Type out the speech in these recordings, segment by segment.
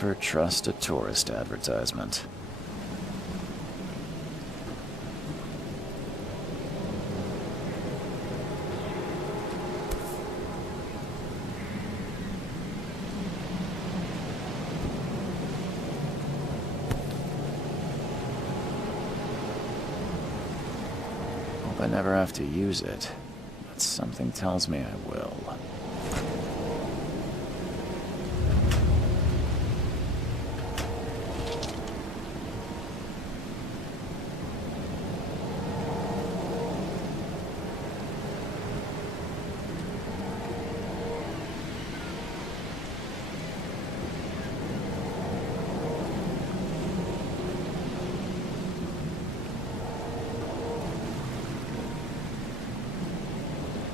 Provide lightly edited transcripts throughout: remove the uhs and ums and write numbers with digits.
Never trust a tourist advertisement. Hope I never have to use it, but something tells me I will.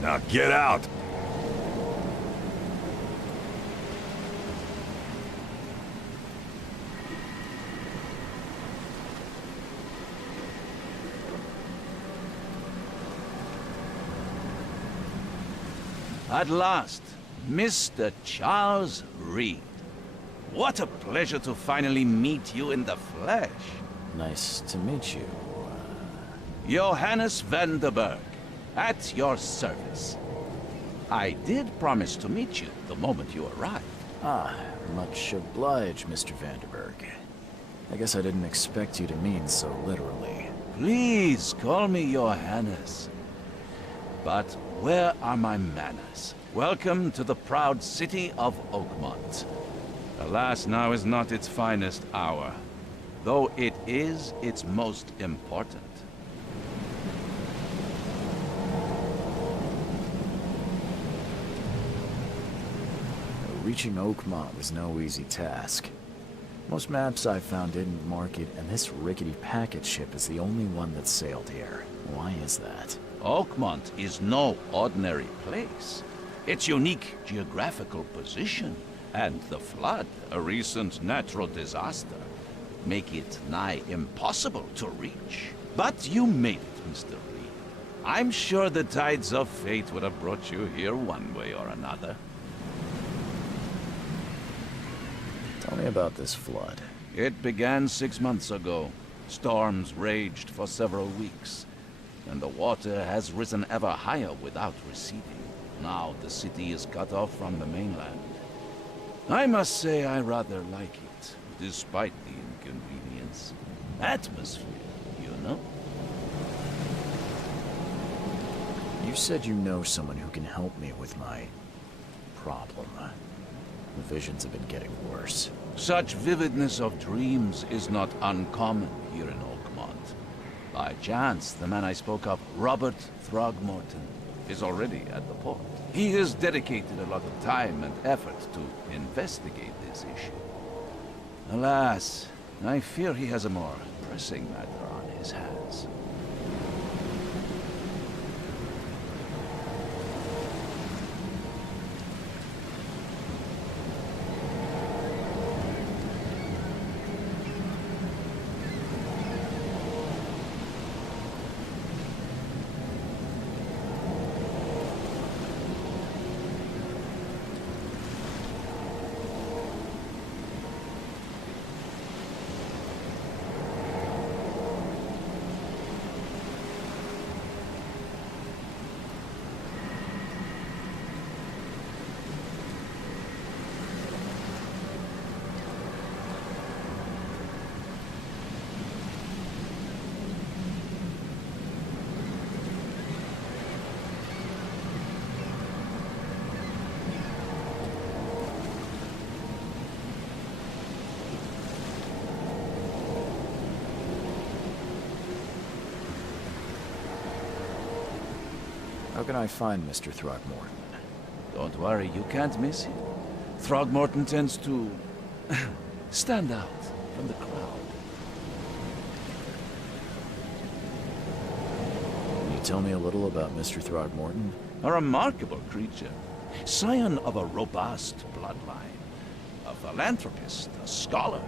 Now get out! At last, Mr. Charles Reed. What a pleasure to finally meet you in the flesh. Nice to meet you. Johannes Vanderberg, at your service. I did promise to meet you the moment you arrived. Ah, much obliged, Mr. Vanderberg. I guess I didn't expect you to mean so literally. Please call me Johannes. But where are my manners? Welcome to the proud city of Oakmont. Alas, now is not its finest hour, though it is its most important. Reaching Oakmont was no easy task. Most maps I found didn't mark it, and this rickety packet ship is the only one that sailed here. Why is that? Oakmont is no ordinary place. Its unique geographical position and the flood, a recent natural disaster, make it nigh impossible to reach. But you made it, Mr. Reed. I'm sure the tides of fate would have brought you here one way or another. Tell me about this flood. It began 6 months ago. Storms raged for several weeks, and the water has risen ever higher without receding. Now the city is cut off from the mainland. I must say I rather like it, despite the inconvenience. Atmosphere, you know? You said you know someone who can help me with my problem. The visions have been getting worse. Such vividness of dreams is not uncommon here in Oakmont. By chance, the man I spoke of, Robert Throgmorton, is already at the port. He has dedicated a lot of time and effort to investigate this issue. Alas, I fear he has a more pressing matter on his hands. How can I find Mr. Throgmorton? Don't worry, you can't miss him. Throgmorton tends to stand out from the crowd. Can you tell me a little about Mr. Throgmorton? A remarkable creature. Scion of a robust bloodline. A philanthropist, a scholar,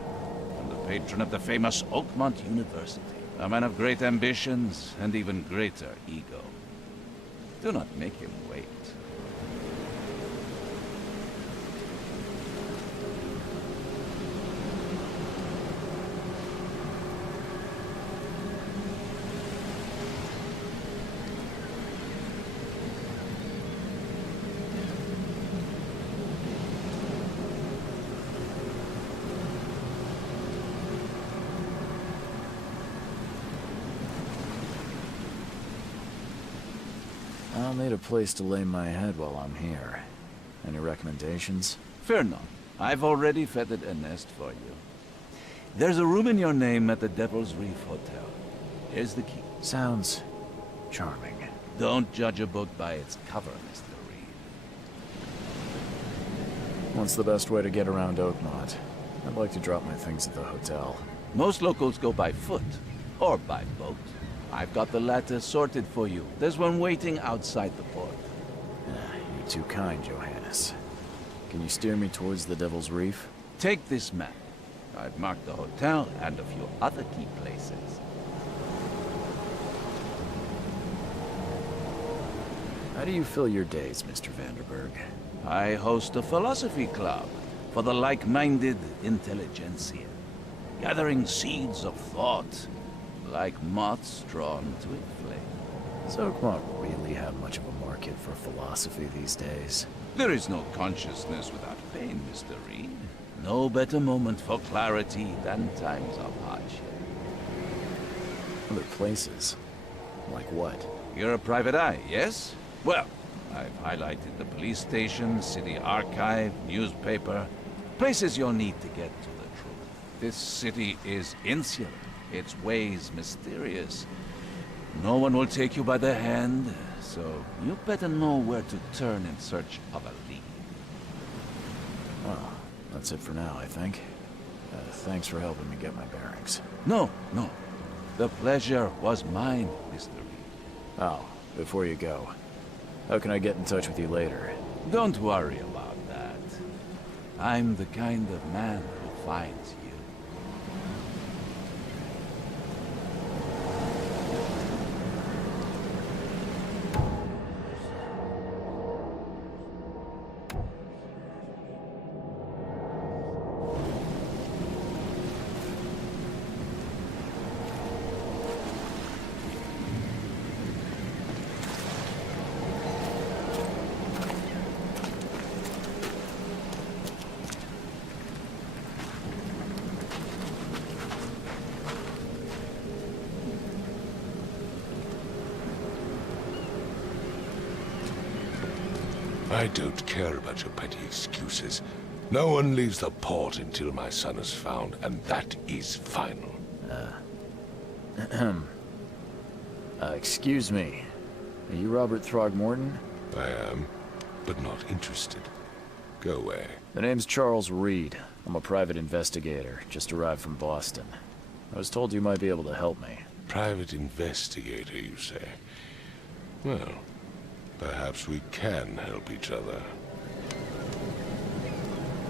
and the patron of the famous Oakmont University. A man of great ambitions and even greater ego. Do not make him wait. I'll need a place to lay my head while I'm here. Any recommendations? Fear not. I've already feathered a nest for you. There's a room in your name at the Devil's Reef Hotel. Here's the key. Sounds charming. Don't judge a book by its cover, Mr. Reed. What's the best way to get around Oakmont? I'd like to drop my things at the hotel. Most locals go by foot, or by boat. I've got the latter sorted for you. There's one waiting outside the port. You're too kind, Johannes. Can you steer me towards the Devil's Reef? Take this map. I've marked the hotel and a few other key places. How do you fill your days, Mr. Vanderberg? I host a philosophy club for the like-minded intelligentsia, gathering seeds of thought, like moths drawn to a flame. Does Oakmont really have much of a market for philosophy these days? There is no consciousness without pain, Mr. Reed. No better moment for clarity than times of hardship. Other places? Like what? You're a private eye, yes? Well, I've highlighted the police station, city archive, newspaper, places you'll need to get to the truth. This city is insular, its ways mysterious. No one will take you by the hand, so you better know where to turn in search of a lead. Well, that's it for now, I think. Thanks for helping me get my bearings. No. The pleasure was mine, Mr. Reed. Oh, before you go, how can I get in touch with you later? Don't worry about that. I'm the kind of man who finds you. I don't care about your petty excuses. No one leaves the port until my son is found, and that is final. Excuse me. Are you Robert Throgmorton? I am, but not interested. Go away. The name's Charles Reed. I'm a private investigator, just arrived from Boston. I was told you might be able to help me. Private investigator, you say? Well, perhaps we can help each other.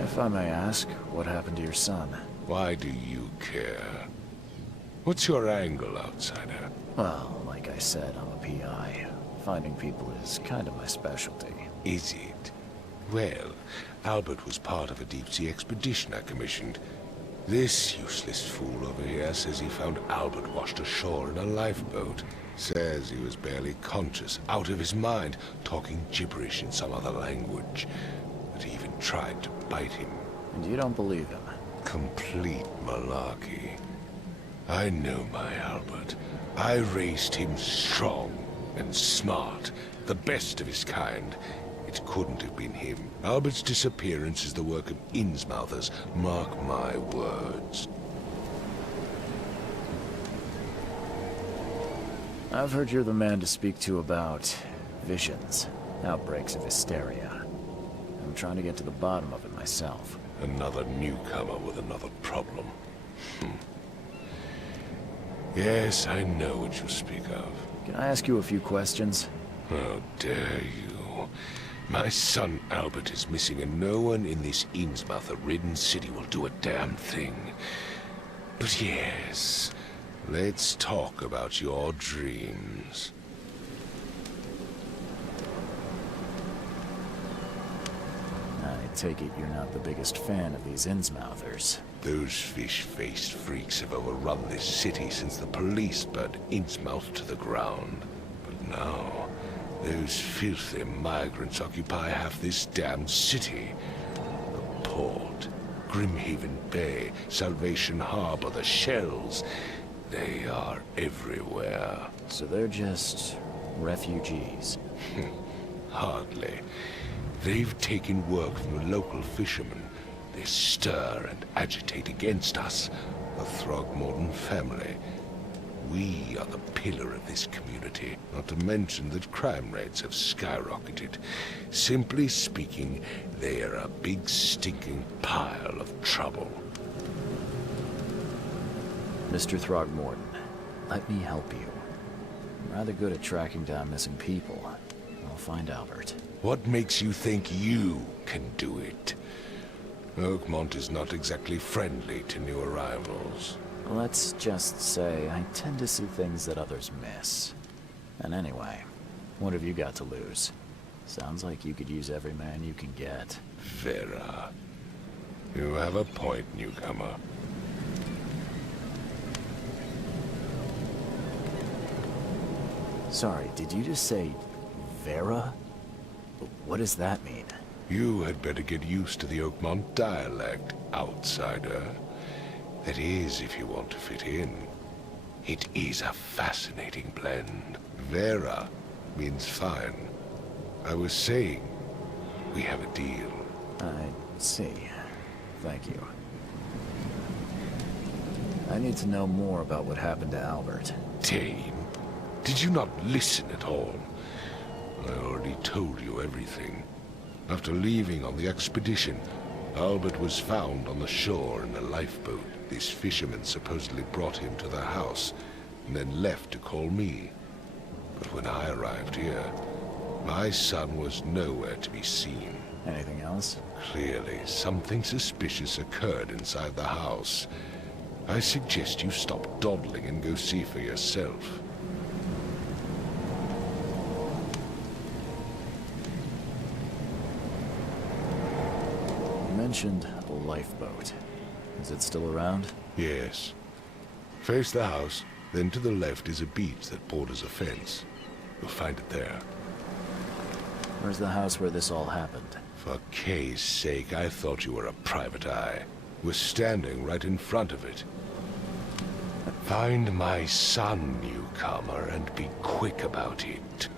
If I may ask, what happened to your son? Why do you care? What's your angle, outsider? Well, like I said, I'm a PI. Finding people is kind of my specialty. Is it? Well, Albert was part of a deep-sea expedition I commissioned. This useless fool over here says he found Albert washed ashore in a lifeboat. Says he was barely conscious, out of his mind, talking gibberish in some other language. That he even tried to bite him. And you don't believe him? Complete malarkey. I know my Albert. I raised him strong and smart, the best of his kind. It couldn't have been him. Albert's disappearance is the work of Innsmouthers, mark my words. I've heard you're the man to speak to about visions, outbreaks of hysteria. I'm trying to get to the bottom of it myself. Another newcomer with another problem. Yes, I know what you speak of. Can I ask you a few questions? How dare you? My son Albert is missing, and no one in this Innsmouther-ridden city will do a damn thing. But yes, let's talk about your dreams. I take it you're not the biggest fan of these Innsmouthers. Those fish-faced freaks have overrun this city since the police burned Innsmouth to the ground. But now, those filthy migrants occupy half this damned city. The port, Grimhaven Bay, Salvation Harbor, the shells. They are everywhere. So they're just Refugees. Hardly. They've taken work from the local fishermen. They stir and agitate against us, the Throgmorton family. We are the pillar of this community, not to mention that crime rates have skyrocketed. Simply speaking, they are a big stinking pile of trouble. Mr. Throgmorton, let me help you. I'm rather good at tracking down missing people. I'll find Albert. What makes you think you can do it? Oakmont is not exactly friendly to new arrivals. Let's just say I tend to see things that others miss. And anyway, what have you got to lose? Sounds like you could use every man you can get. Vera. You have a point, newcomer. Sorry, did you just say Vera? What does that mean? You had better get used to the Oakmont dialect, outsider. That is, if you want to fit in. It is a fascinating blend. Vera means fine. I was saying, we have a deal. I see. Thank you. I need to know more about what happened to Albert. Dane, did you not listen at all? I already told you everything. After leaving on the expedition, Albert was found on the shore in a lifeboat. These fishermen supposedly brought him to their house, and then left to call me. But when I arrived here, my son was nowhere to be seen. Anything else? Clearly, something suspicious occurred inside the house. I suggest you stop dawdling and go see for yourself. You mentioned a lifeboat. Is it still around? Yes. Face the house, then to the left is a beach that borders a fence. You'll find it there. Where's the house where this all happened? For Kay's sake, I thought you were a private eye. We're standing right in front of it. Find my son, newcomer, and be quick about it.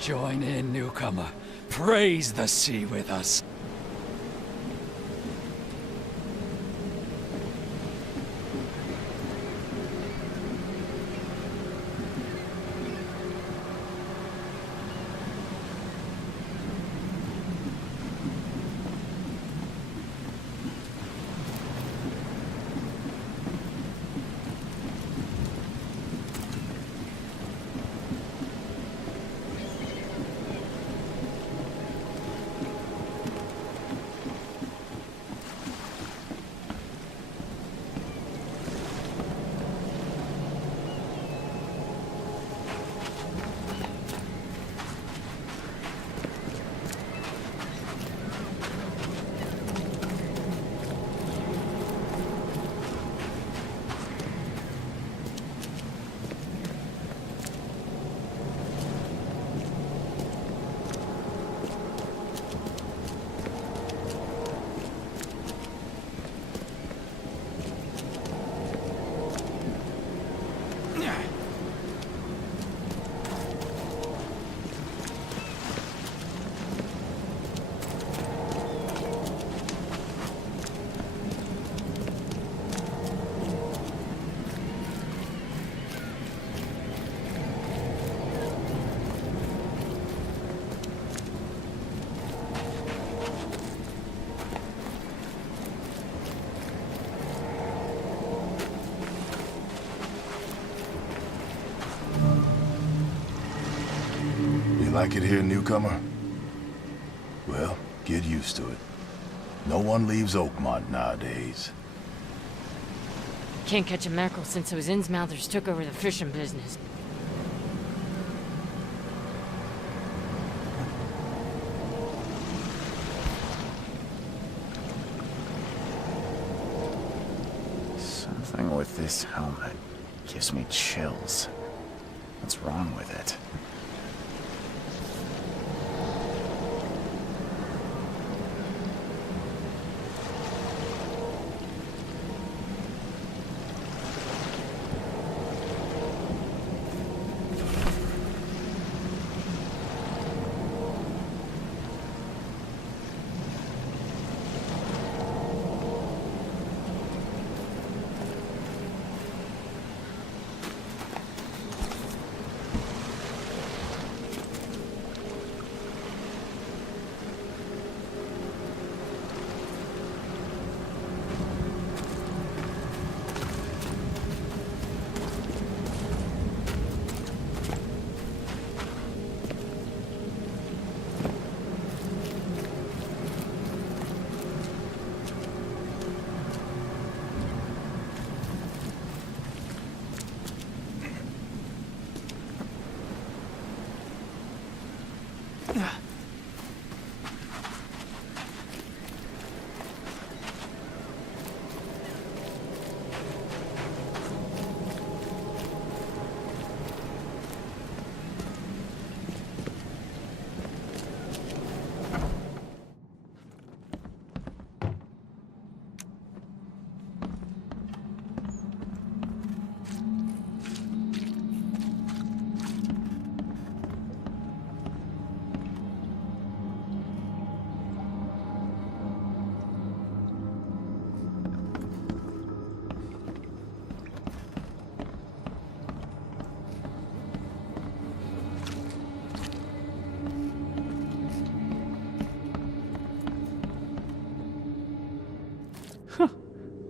Join in, newcomer. Praise the sea with us. Like it here, newcomer? Well, get used to it. No one leaves Oakmont nowadays. Can't catch a mackerel since those Innsmouthers took over the fishing business. Something with this helmet gives me chills. What's wrong with it?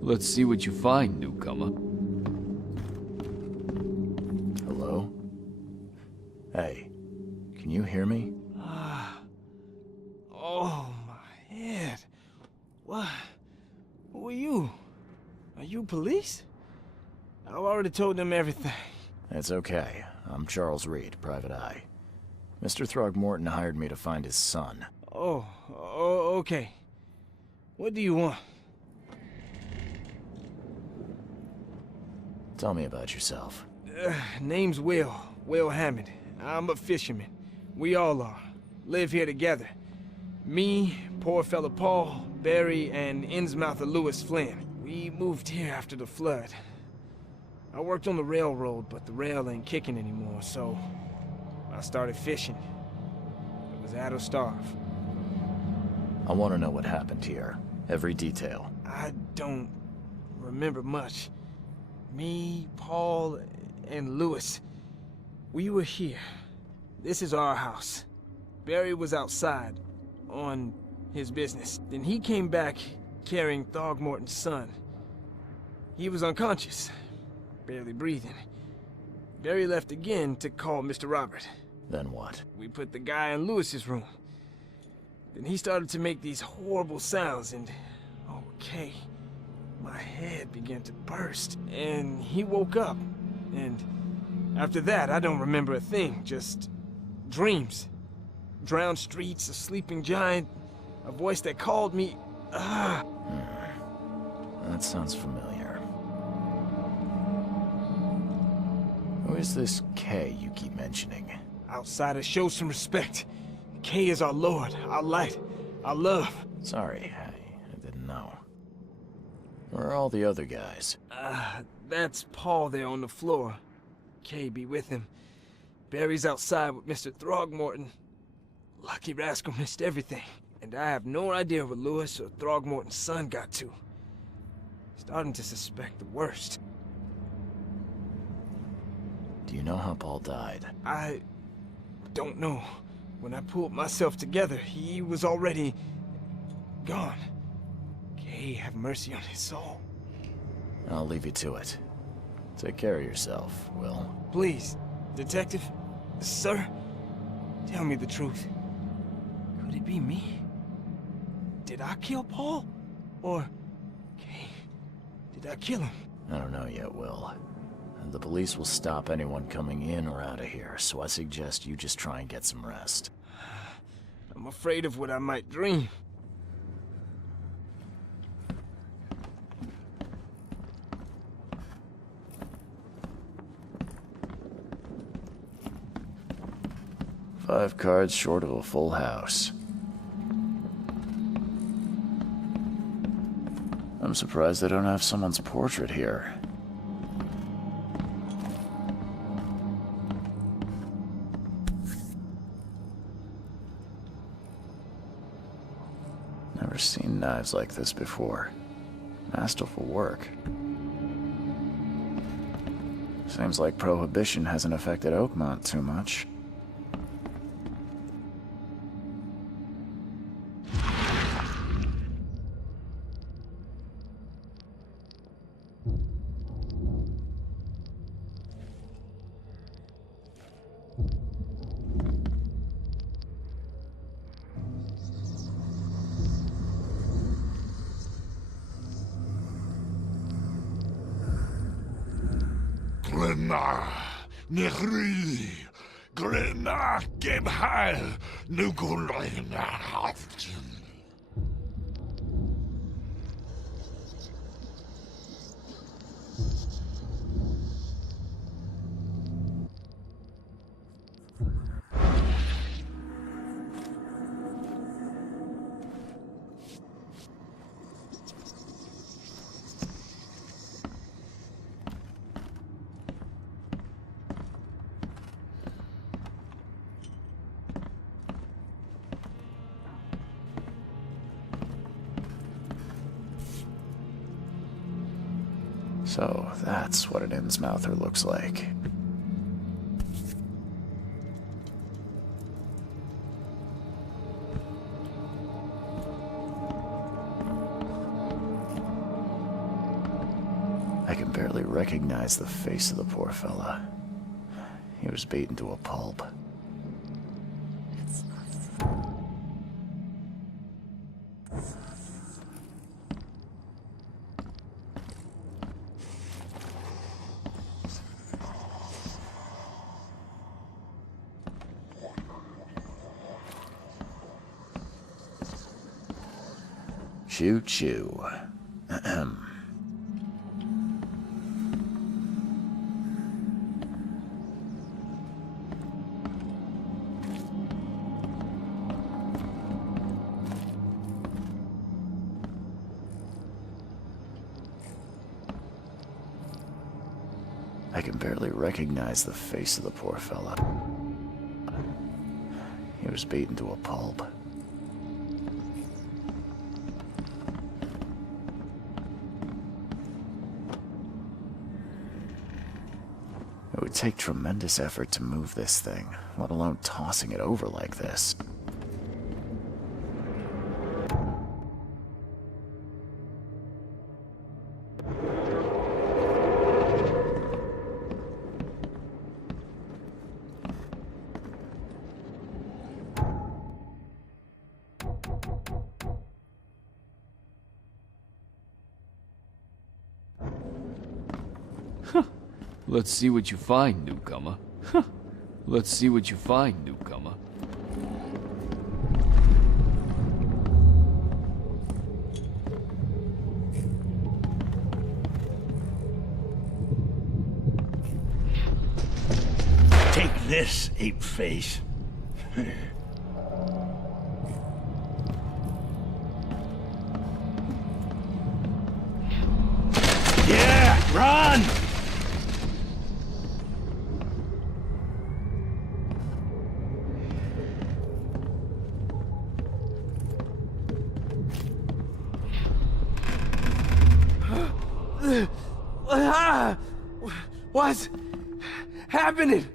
Let's see what you find, newcomer. Hello? Hey, can you hear me? Oh, my head. What? Who are you? Are you police? I've already told them everything. It's okay. I'm Charles Reed, Private Eye. Mr. Throgmorton hired me to find his son. Oh, okay. What do you want? Tell me about yourself. Name's Will Hammond. I'm a fisherman. We all are. Live here together. Me, poor fella Paul, Barry, and Innsmouther Lewis Flynn. We moved here after the flood. I worked on the railroad, but the rail ain't kicking anymore, so I started fishing. It was at or starve. I want to know what happened here. Every detail. I don't remember much. Me, Paul, and Lewis, we were here. This is our house. Barry was outside, on his business. Then he came back carrying Throgmorton's son. He was unconscious, barely breathing. Barry left again to call Mr. Robert. Then what? We put the guy in Lewis's room. Then he started to make these horrible sounds and... okay. My head began to burst, and he woke up. And after that, I don't remember a thing, just dreams. Drowned streets, a sleeping giant, a voice that called me. That sounds familiar. Who is this Kay you keep mentioning? Outsiders, show some respect. Kay is our lord, our light, our love. Sorry, I didn't know. Where are all the other guys? That's Paul there on the floor. Kay be with him. Barry's outside with Mr. Throgmorton. Lucky rascal missed everything. And I have no idea where Lewis or Throgmorton's son got to. Starting to suspect the worst. Do you know how Paul died? I don't know. When I pulled myself together, he was already gone. Kay have mercy on his soul. I'll leave you to it. Take care of yourself, Will. Please, detective, sir, Tell me the truth. Could it be me? Did I kill Paul? Or... Kane, did I kill him? I don't know yet, Will. The police will stop anyone coming in or out of here, so I suggest you just try and get some rest. I'm afraid of what I might dream. Five cards short of a full house. I'm surprised they don't have someone's portrait here. Never seen knives like this before. Masterful work. Seems like Prohibition hasn't affected Oakmont too much. Glenna, Nehri, Glenna, Gebhal, Nugulina, Haftin. So, that's what an Innsmouther looks like. I can barely recognize the face of the poor fella. He was beaten to a pulp. Choo choo. Ahem. I can barely recognize the face of the poor fella. He was beaten to a pulp. It would take tremendous effort to move this thing, let alone tossing it over like this. Let's see what you find, newcomer. Let's see what you find, newcomer. Take this, ape face. Yeah, run! What's happening?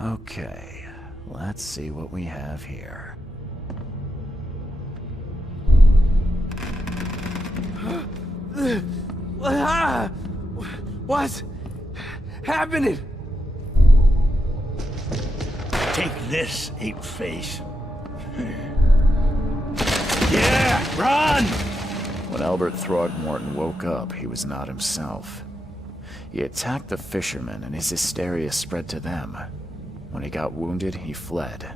Okay, let's see what we have here. What's happening? Take this, ape-face. Yeah, run! When Albert Throgmorton woke up, he was not himself. He attacked the fishermen, and his hysteria spread to them. When he got wounded, he fled.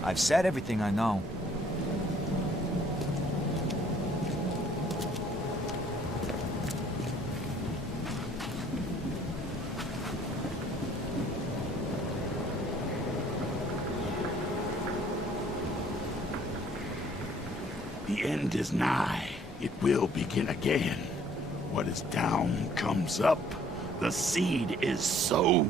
I've said everything I know. The end is nigh. It will begin again. What is down comes up. The seed is sowed.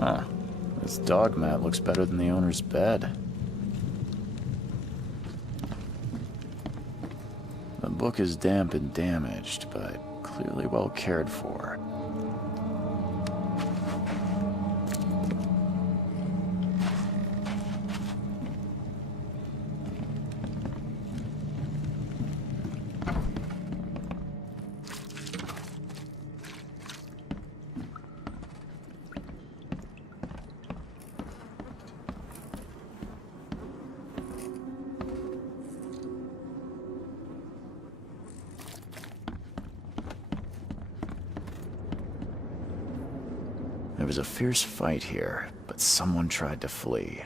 Huh. This dog mat looks better than the owner's bed. The book is damp and damaged, but clearly well cared for. There was a fierce fight here, but someone tried to flee.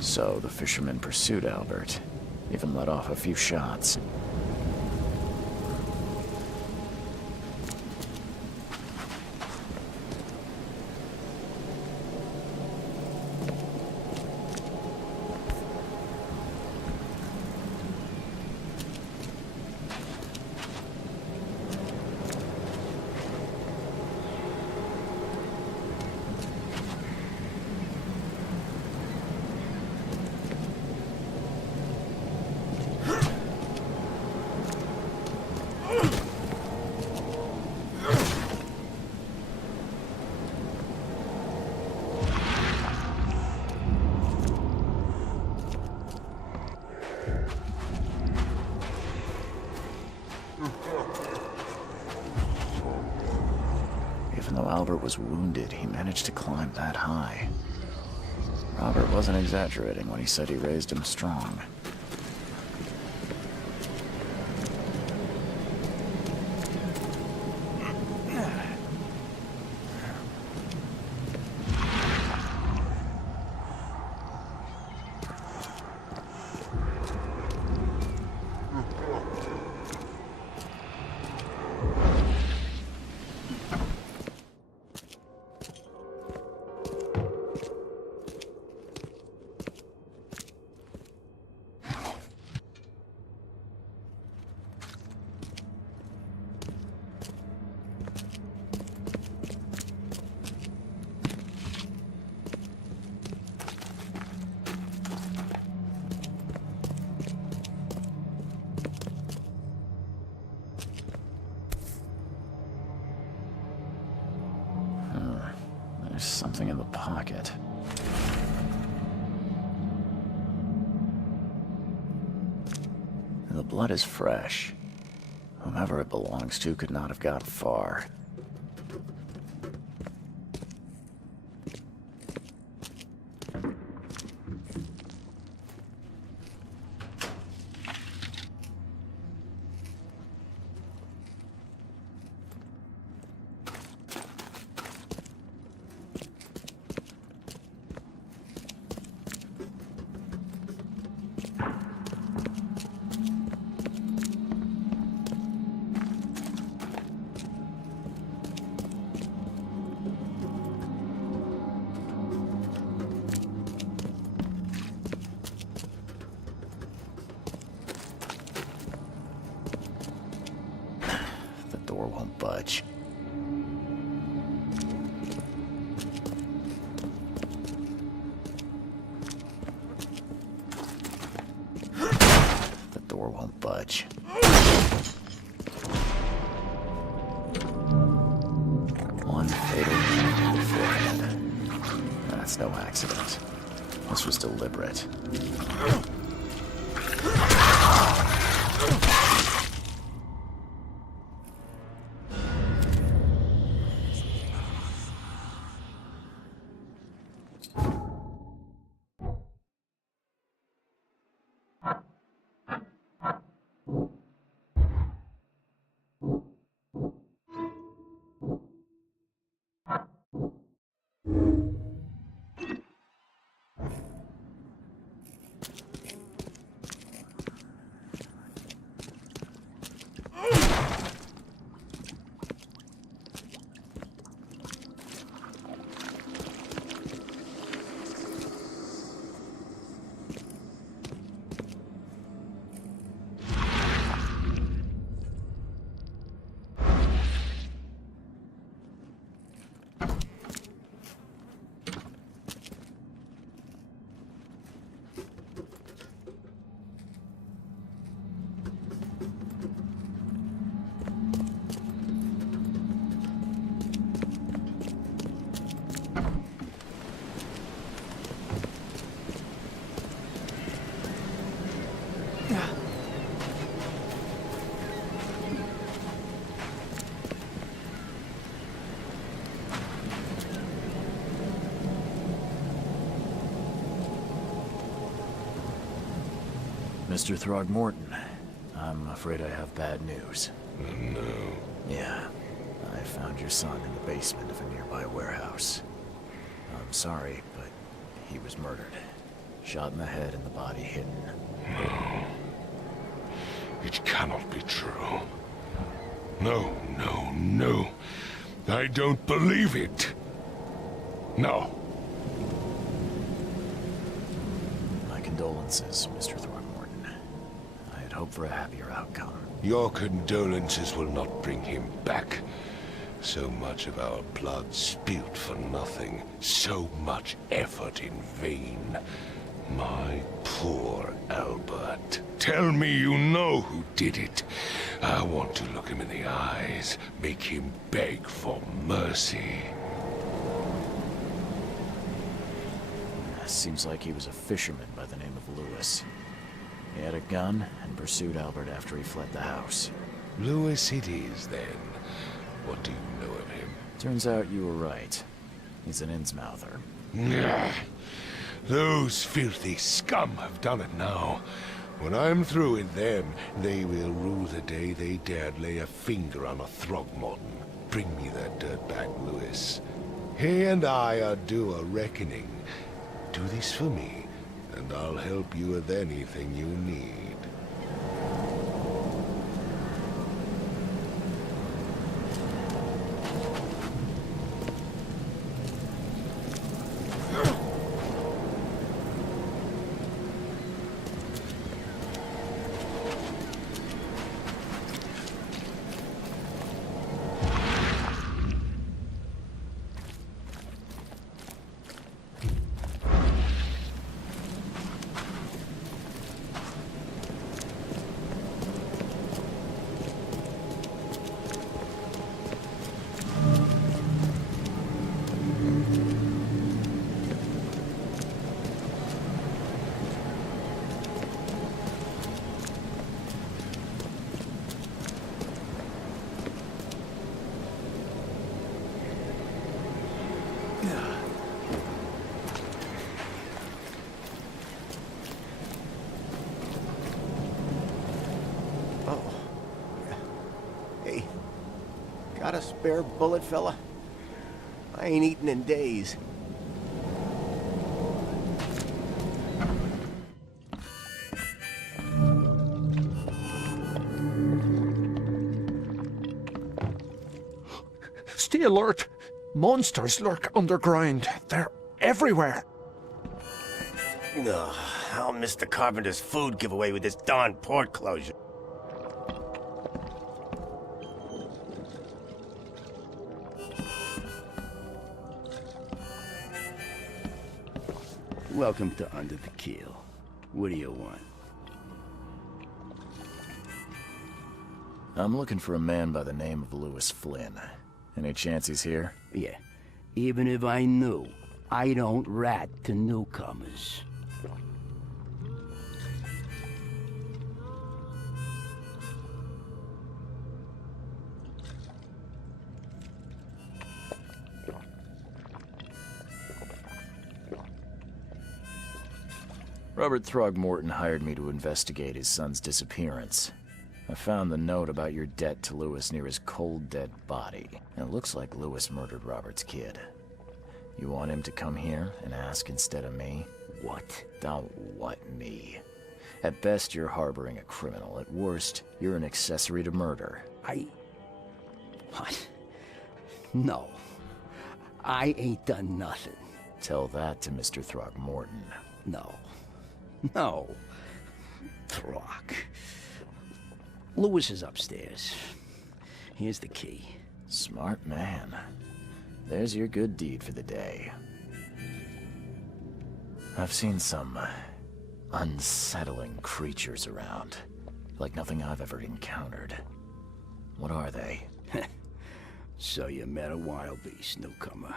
So the fisherman pursued Albert, even let off a few shots. Even though Albert was wounded, he managed to climb that high. Robert wasn't exaggerating when he said he raised him strong. something in the pocket. The blood is fresh. Whomever it belongs to could not have got far. The door won't budge. The door won't budge. One fatal wound to the forehead. That's no accident. This was deliberate. Mr. Throgmorton, I'm afraid I have bad news. No. Yeah, I found your son in the basement of a nearby warehouse. I'm sorry, but he was murdered. Shot in the head and the body hidden. No. It cannot be true. No, no, no. I don't believe it. No. My condolences, Mr. Throgmorton. I had hoped for a happier outcome. Your condolences will not bring him back. So much of our blood spilled for nothing. So much effort in vain. My poor Albert. Tell me you know who did it. I want to look him in the eyes, make him beg for mercy. Seems like he was a fisherman by the name of Lewis. He had a gun and pursued Albert after he fled the house. Lewis it is, then. What do you know of him? Turns out you were right. He's an Innsmouther. Nah. Those filthy scum have done it now. When I'm through with them, they will rue the day they dared lay a finger on a Throgmorton. Bring me that dirtbag, Lewis. He and I are due a reckoning. Do this for me, and I'll help you with anything you need. Got a spare bullet, fella? I ain't eaten in days. Stay alert! Monsters lurk underground. They're everywhere. Ugh, I'll miss the carpenter's food giveaway with this darn port closure. Welcome to Under the Keel. What do you want? I'm looking for a man by the name of Lewis Flynn. Any chance he's here? Yeah. Even if I knew, I don't rat to newcomers. Robert Throgmorton hired me to investigate his son's disappearance. I found the note about your debt to Lewis near his cold, dead body. And it looks like Lewis murdered Robert's kid. You want him to come here and ask instead of me? What? Don't what me. At best, you're harboring a criminal. At worst, you're an accessory to murder. What? No. I ain't done nothing. Tell that to Mr. Throgmorton. No. No. Throg. Lewis is upstairs. Here's the key. Smart man. There's your good deed for the day. I've seen some unsettling creatures around. Like nothing I've ever encountered. What are they? So you met a wild beast, newcomer.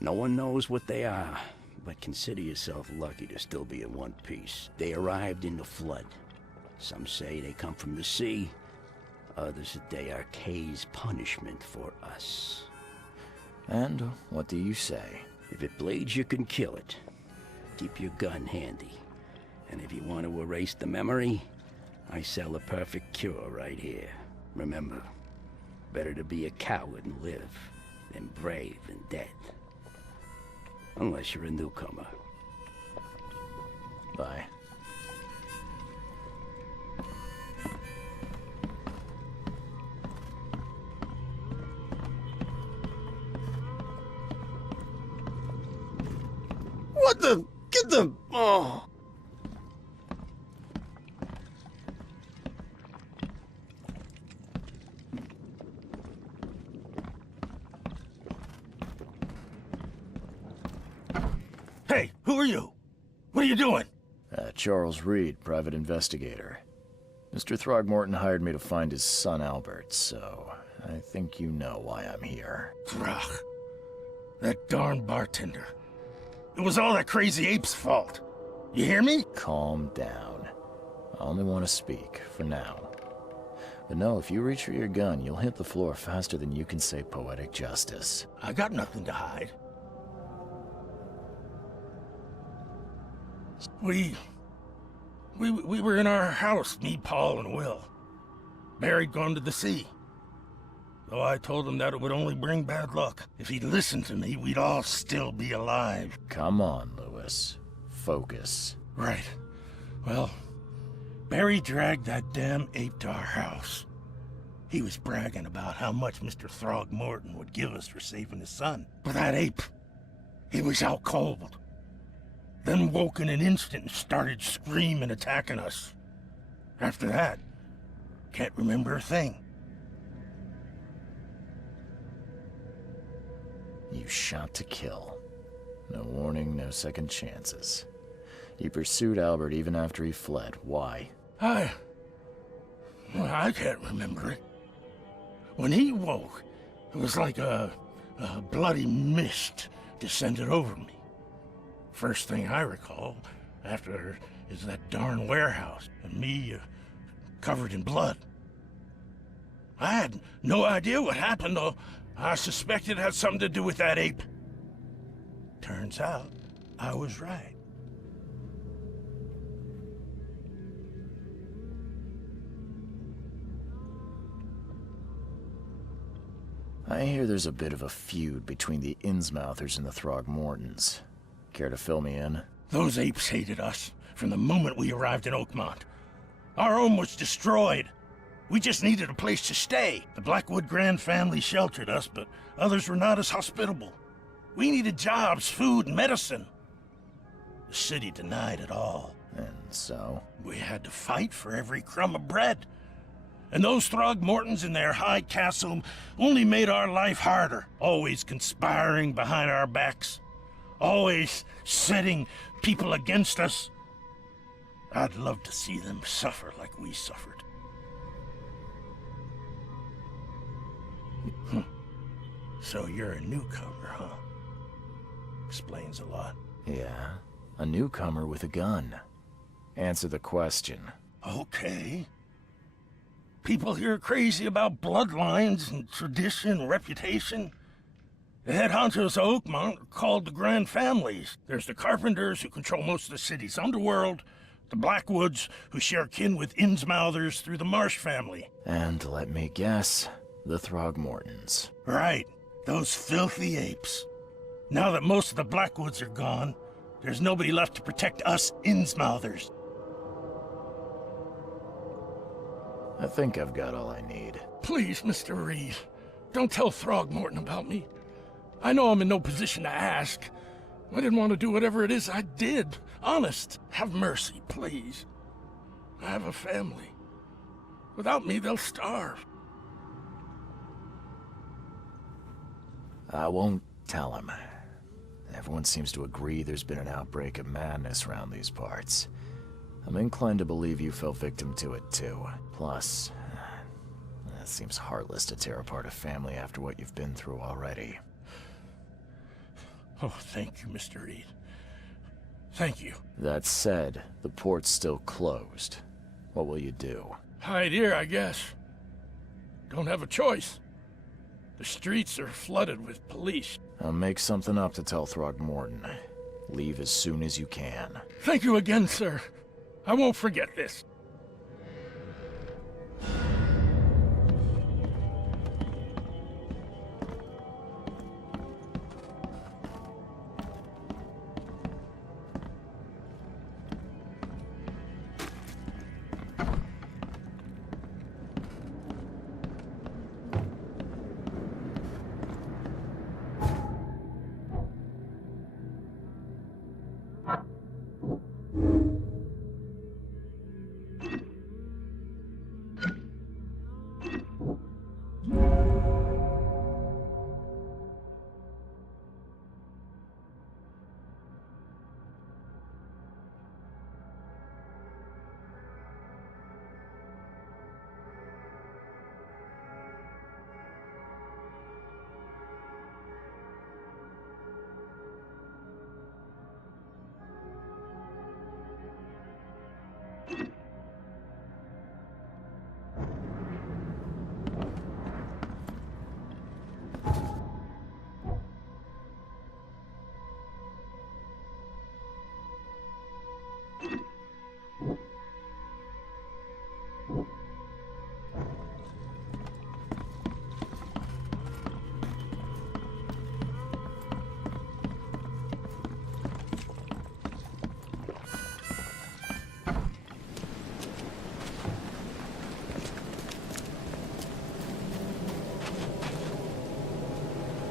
No one knows what they are, but consider yourself lucky to still be in one piece. They arrived in the flood. Some say they come from the sea. Others that they are Kay's punishment for us. And what do you say? If it bleeds, you can kill it. Keep your gun handy. And if you want to erase the memory, I sell a perfect cure right here. Remember, better to be a coward and live than brave and dead. Unless you're a newcomer. Bye. What the? Get the... Oh. Hey, who are you? What are you doing? Charles Reed, private investigator. Mr. Throgmorton hired me to find his son Albert, so I think you know why I'm here. Throg. That darn bartender. It was all that crazy ape's fault. You hear me? Calm down. I only want to speak, for now. But no, if you reach for your gun, you'll hit the floor faster than you can say poetic justice. I got nothing to hide. We were in our house, me, Paul, and Will. Barry'd gone to the sea. Though I told him that it would only bring bad luck. If he'd listened to me, we'd all still be alive. Come on, Lewis. Focus. Right. Well, Barry dragged that damn ape to our house. He was bragging about how much Mr. Throgmorton would give us for saving his son. But that ape, he was out cold. Then woke in an instant and started screaming, attacking us. After that, can't remember a thing. You shot to kill. No warning, no second chances. You pursued Albert even after he fled. Why? I can't remember it. When he woke, it was like a bloody mist descended over me. First thing I recall after is that darn warehouse and me covered in blood. I had no idea what happened, though. I suspected it had something to do with that ape. Turns out, I was right. I hear there's a bit of a feud between the Innsmouthers and the Throgmortons. Care to fill me in? Those apes hated us from the moment we arrived in Oakmont. Our home was destroyed. We just needed a place to stay. The Blackwood Grand family sheltered us, but others were not as hospitable. We needed jobs, food, and medicine. The city denied it all. And so? We had to fight for every crumb of bread. And those Throgmortons in their high castle only made our life harder, always conspiring behind our backs, always setting people against us. I'd love to see them suffer like we suffered. So you're a newcomer, huh? Explains a lot. Yeah, a newcomer with a gun. Answer the question. Okay. People here are crazy about bloodlines and tradition and reputation. The head honchos of Oakmont are called the Grand Families. There's the Carpenters, who control most of the city's underworld, the Blackwoods, who share kin with Innsmouthers through the Marsh family. And let me guess, the Throgmortons. Right, those filthy apes. Now that most of the Blackwoods are gone, there's nobody left to protect us Innsmouthers. I think I've got all I need. Please, Mr. Reed, don't tell Throgmorton about me. I know I'm in no position to ask. I didn't want to do whatever it is I did. Honest, have mercy, please. I have a family. Without me, they'll starve. I won't tell him. Everyone seems to agree there's been an outbreak of madness around these parts. I'm inclined to believe you fell victim to it too. Plus, it seems heartless to tear apart a family after what you've been through already. Oh, thank you, Mr. Reed. Thank you. That said, the port's still closed. What will you do? Hide here, I guess. Don't have a choice. The streets are flooded with police. I'll make something up to tell Throgmorton. Leave as soon as you can. Thank you again, sir. I won't forget this.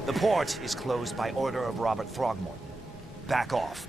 The port is closed by order of Robert Throgmorton. Back off.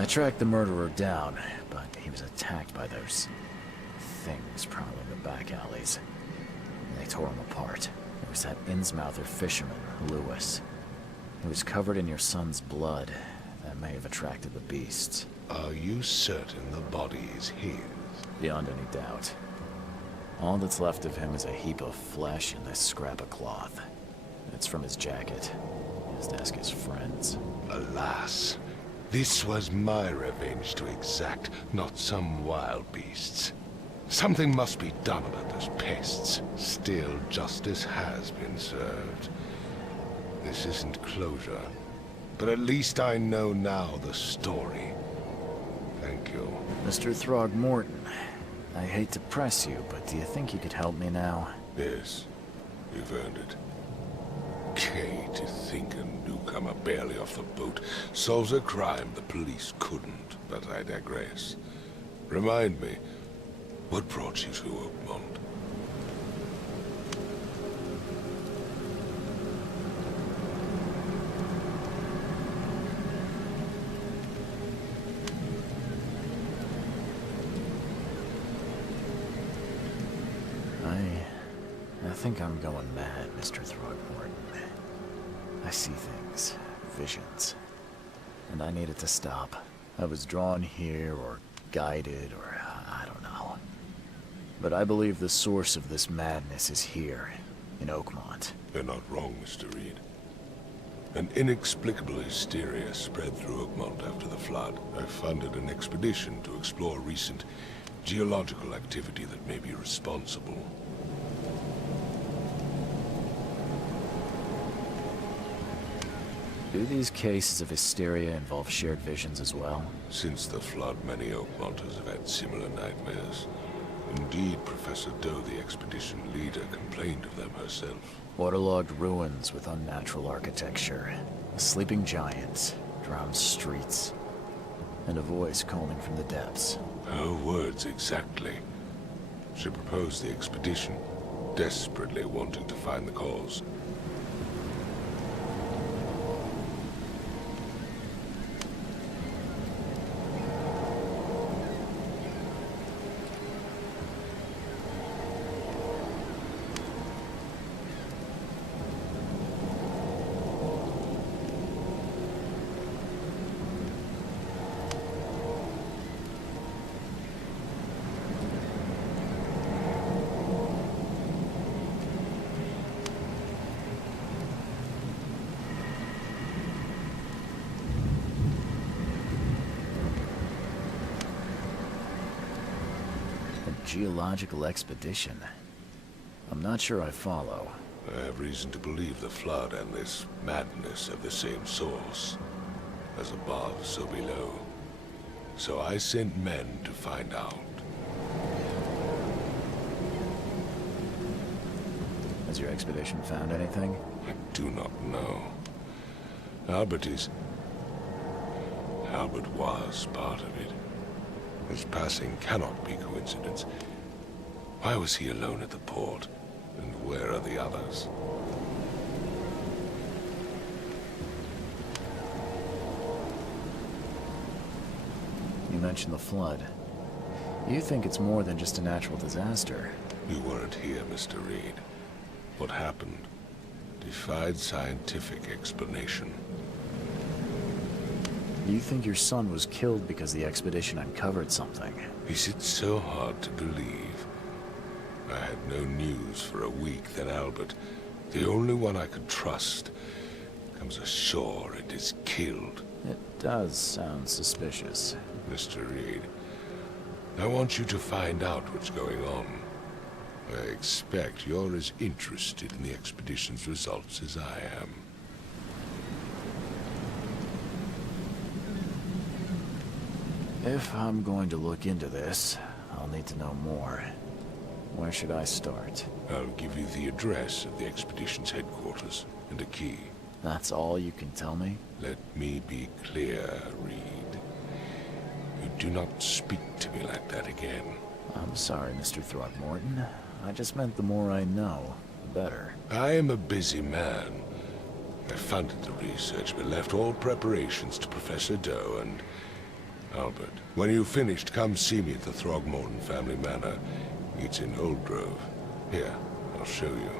I tracked the murderer down, but he was attacked by those things prowling the back alleys. They tore him apart. It was that Innsmouther fisherman, Lewis. He was covered in your son's blood. That may have attracted the beasts. Are you certain the body is his? Beyond any doubt. All that's left of him is a heap of flesh and this scrap of cloth. It's from his jacket. Just ask his friends. Alas, this was my revenge to exact, not some wild beast's. Something must be done about those pests. Still, justice has been served. This isn't closure, but at least I know now the story. Thank you. Mr. Throgmorton, I hate to press you, but do you think you could help me now? Yes, you've earned it. Gay to think a newcomer barely off the boat solves a crime the police couldn't, but I digress. Remind me, what brought you to Oakmont? I think I'm going mad, Mr. Throgmorton. I see things, visions, and I need it to stop. I was drawn here, or guided, or I don't know. But I believe the source of this madness is here, in Oakmont. You're not wrong, Mr. Reed. An inexplicable hysteria spread through Oakmont after the flood. I funded an expedition to explore recent geological activity that may be responsible. Do these cases of hysteria involve shared visions as well? Since the flood, many Oakmonters have had similar nightmares. Indeed, Professor Doe, the expedition leader, complained of them herself. Waterlogged ruins with unnatural architecture, sleeping giants, drowned streets, and a voice calling from the depths. Her words exactly. She proposed the expedition, desperately wanting to find the cause. Geological expedition. I'm not sure I follow. I have reason to believe the flood and this madness have the same source. As above, so below. So I sent men to find out. Has your expedition found anything? I do not know. Albert was part of it. His passing cannot be coincidence. Why was he alone at the port? And where are the others? You mentioned the flood. You think it's more than just a natural disaster? You weren't here, Mr. Reed. What happened defied scientific explanation. You think your son was killed because the expedition uncovered something? Is it so hard to believe? I had no news for a week, then Albert, the only one I could trust, comes ashore and is killed. It does sound suspicious. Mr. Reed, I want you to find out what's going on. I expect you're as interested in the expedition's results as I am. If I'm going to look into this, I'll need to know more. Where should I start? I'll give you the address of the expedition's headquarters and a key. That's all you can tell me? Let me be clear, Reed. You do not speak to me like that again. I'm sorry, Mr. Throgmorton. I just meant the more I know, the better. I am a busy man. I funded the research, but left all preparations to Professor Doe, and Albert, when you've finished, come see me at the Throgmorton family manor. It's in Old Grove. Here, I'll show you.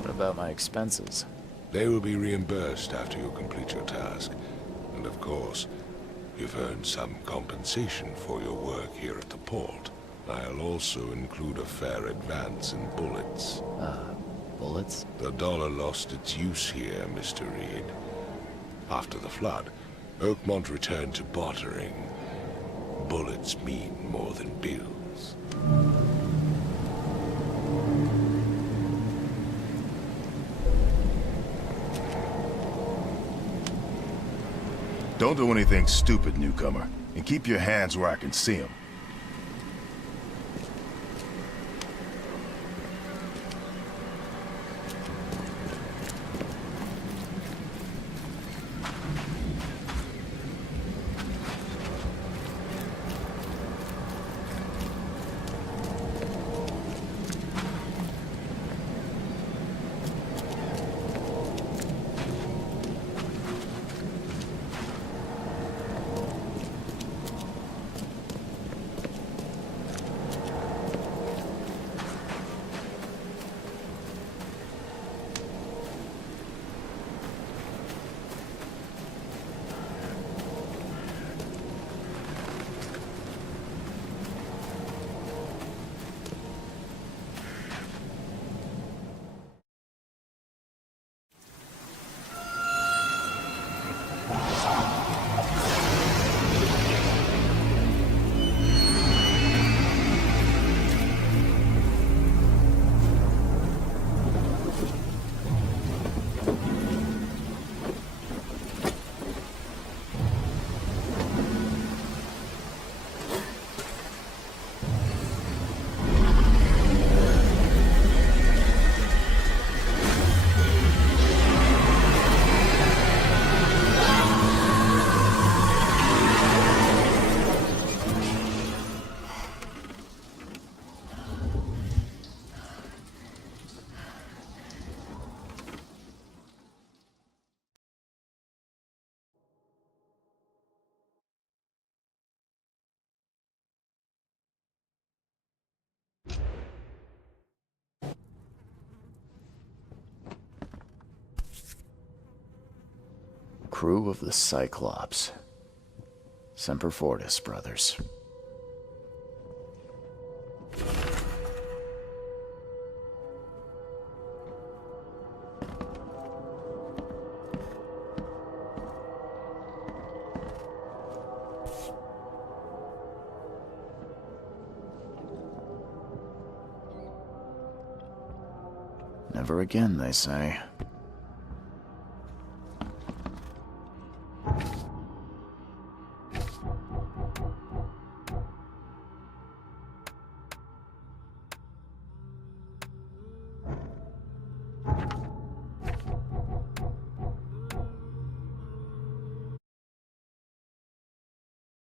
What about my expenses? They will be reimbursed after you complete your task. And of course, you've earned some compensation for your work here at the port. I'll also include a fair advance in bullets. Bullets? The dollar lost its use here, Mr. Reed. After the flood, Oakmont returned to bartering. Bullets mean more than bills. Don't do anything stupid, newcomer. And keep your hands where I can see them. Crew of the Cyclops. Semper Fortis, brothers. Never again, they say.